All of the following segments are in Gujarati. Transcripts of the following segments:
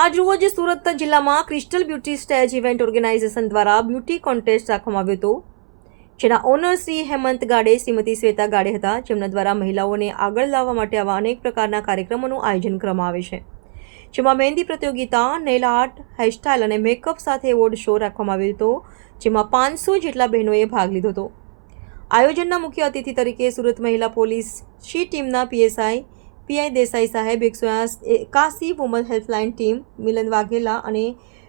આજરોજ સુરત જિલ્લામાં Crystal Beauty Stage Event Organization દ્વારા બ્યુટી કોન્ટેસ્ટ રાખવામાં આવ્યો હતો, જેના ઓનર શ્રી હેમંત ગાડે, શ્રીમતી શ્વેતા ગાડે હતા, જેમના દ્વારા મહિલાઓને આગળ લાવવા માટે આવા અનેક પ્રકારના કાર્યક્રમોનું આયોજન કરવામાં આવે છે, જેમાં મહેંદી પ્રતિયોગિતા, નેલ આર્ટ, હેરસ્ટાઇલ અને મેકઅપ સાથે એવોર્ડ શો રાખવામાં આવ્યો હતો, જેમાં 500 જેટલા બહેનોએ ભાગ લીધો હતો। આયોજનના મુખ્ય અતિથિ તરીકે સુરત મહિલા પોલીસ શી ટીમના પીએસઆઈ પીઆઈ દેસાઈ સાહેબ, 181 વુમન હેલ્પલાઇન ટીમ મિલન વાઘેલા અને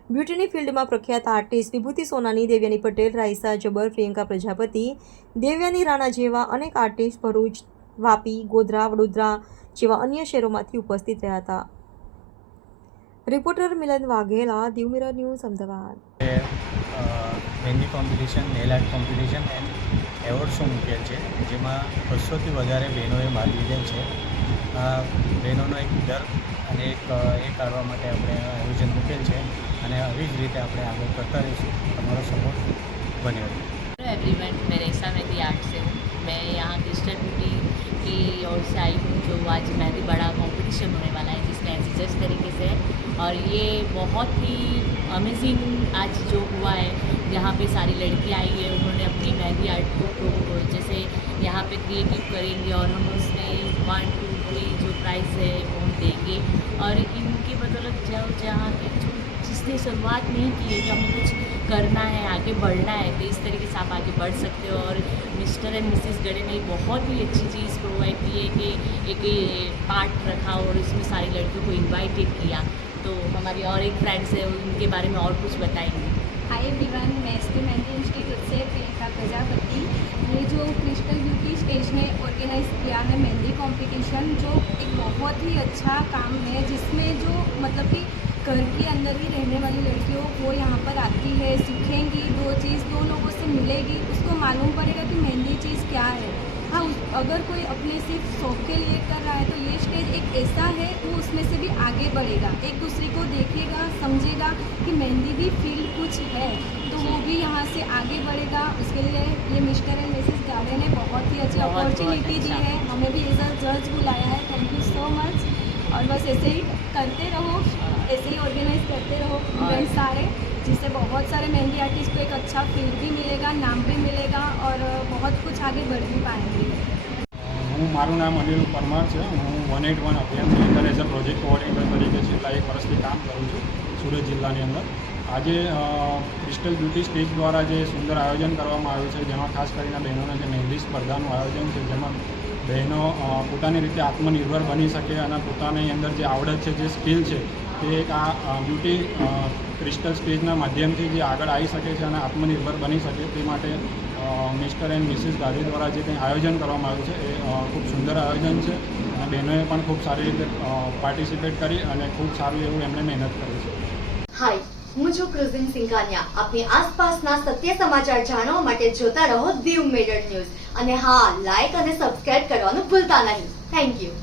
બ્યુટીની ફિલ્ડમાં પ્રખ્યાત આર્ટિસ્ટ વિભૂતિ સોનાની, દેવ્યાની પટેલ, રાઈસા જબર, પ્રિયંકા પ્રજાપતિ, દેવ્યાની રાણા જેવા અનેક આર્ટિસ્ટ ભરૂચ, વાપી, ગોધરા, વડોદરા જેવા અન્ય શહેરોમાંથી ઉપસ્થિત રહ્યા હતા। Reporter Milan Vaghela, Diu mirror news, Ahmedabad. Mehndi competition, nail art competition and award show મૂકેલ છે, જેમાં 200થી વધારે બહેનોએ ભાગ લીધેલ છે। બહેનોનો એક ડર અને એક એ કાઢવા માટે આપણે આયોજન મૂકેલ છે અને આવી જ રીતે આપણે આગળ કરતા રહીશું। તમારો સપોર્ટ બને રહે। हेलो एवरीवन, मैं रेसा मेहंदी आर्ट से हूँ। मैं यहाँ क्रिस्टल ब्यूटी की ओर से आई हूँ, जो आज मेहंदी बड़ा कंपटीशन होने वाला है, जिसका जिस तरीके से है और ये बहुत ही अमेजिंग आज जो हुआ है, यहाँ पे सारी लड़कियाँ आई है, उन्होंने अपनी मेहंदी आर्ट को जैसे यहाँ पे क्रिएटिव करेंगे और हम उसमें 1, 2, 3 जो प्राइज़ है वो हम देंगे और इनकी बदौलत जहाँ पे जो जिसने शुरुआत नहीं की है कि हमें कुछ करना है, आगे बढ़ना है, तो इस तरीके से आप आगे बढ़ सकते हो। और मिस्टर एंड मिसेस गड़े ने बहुत ही अच्छी चीज़ प्रोवाइड की है कि एक पार्ट रखा और इसमें सारी लड़कियों को इनवाइटेड किया। तो हमारी और एक फ्रेंड्स है, उनके बारे में और कुछ बताएंगे। हाय एवरीवन, मैं एसपी मेहंदी इंस्टीट्यूट से प्रियंका प्रजापति। ये जो क्रिस्टल ब्यूटी स्टेज ने ऑर्गेनाइज किया है मेहंदी कंपटीशन, जो एक बहुत ही अच्छा काम है, जिसमें जो मतलब कि घर के अंदर ही रहने वाली लड़कियों वो यहाँ पर आती है, सीखेंगी, दो लोगों से मिलेगी, उसको मालूम पड़ेगा कि मेहंदी चीज़ क्या है। हाँ, अगर कोई अपने सिर्फ शौक के लिए कर रहा है तो ये स्टेज एक ऐसा है, वो उसमें से भी आगे बढ़ेगा, एक दूसरे को देखेगा, समझेगा कि मेहंदी भी फील्ड कुछ है, तो वो भी यहाँ से आगे बढ़ेगा। उसके लिए ये मिस्टर एंड मिसेस गाड़े ने बहुत ही अच्छी अपॉर्चुनिटी दी है, हमें भी एज अ जज बुलाया है। Thank you so much. और बस ऐसे ही करते रहो, ऐसे ही ऑर्गेनाइज करते रहो इवेंट सारे, जिससे बहुत सारे मेहंदी आर्टिस्ट को एक अच्छा फील्ड भी मिलेगा, नाम भी मिलेगा और बहुत कुछ आगे बढ़ भी पाएंगे। મારું નામ અનિલ પરમાર છે। હું 181 અભિયાનની અંદર એઝ અ પ્રોજેક્ટ કોઓર્ડિનેટર તરીકે છેલ્લા 1 વર્ષથી કામ કરું છું સુરત જિલ્લાની અંદર। આજે ક્રિસ્ટલ બ્યુટી સ્ટેજ દ્વારા જે સુંદર આયોજન કરવામાં આવ્યું છે, જેમાં ખાસ કરીને બહેનોના જે મહેંદી સ્પર્ધાનું આયોજન છે, જેમાં બહેનો પોતાની રીતે આત્મનિર્ભર બની શકે અને પોતાની અંદર જે આવડત છે, જે સ્કિલ છે, તે એક આ બ્યુટી ક્રિસ્ટલ સ્ટેજના માધ્યમથી જે આગળ આવી શકે છે અને આત્મનિર્ભર બની શકે, તે માટે મિસ્ટર એન્ડ મિસિસ ગાડી દ્વારા જે કંઈ આયોજન કરવામાં આવ્યું છે એ ખૂબ સુંદર આયોજન છે અને બહેનોએ પણ ખૂબ સારી રીતે પાર્ટિસિપેટ કરી અને ખૂબ સારું એવું એમણે મહેનત કરી છે। હાય, હું છું ક્રુઝિન સિંઘાનિયા। આપની આસપાસના સત્ય સમાચાર જાણવા માટે જોતા રહો દીવ મિરર ન્યૂઝ અને હા, લાઈક અને સબસ્ક્રાઇબ કરવાનું ભૂલતા નહીં। Thank you.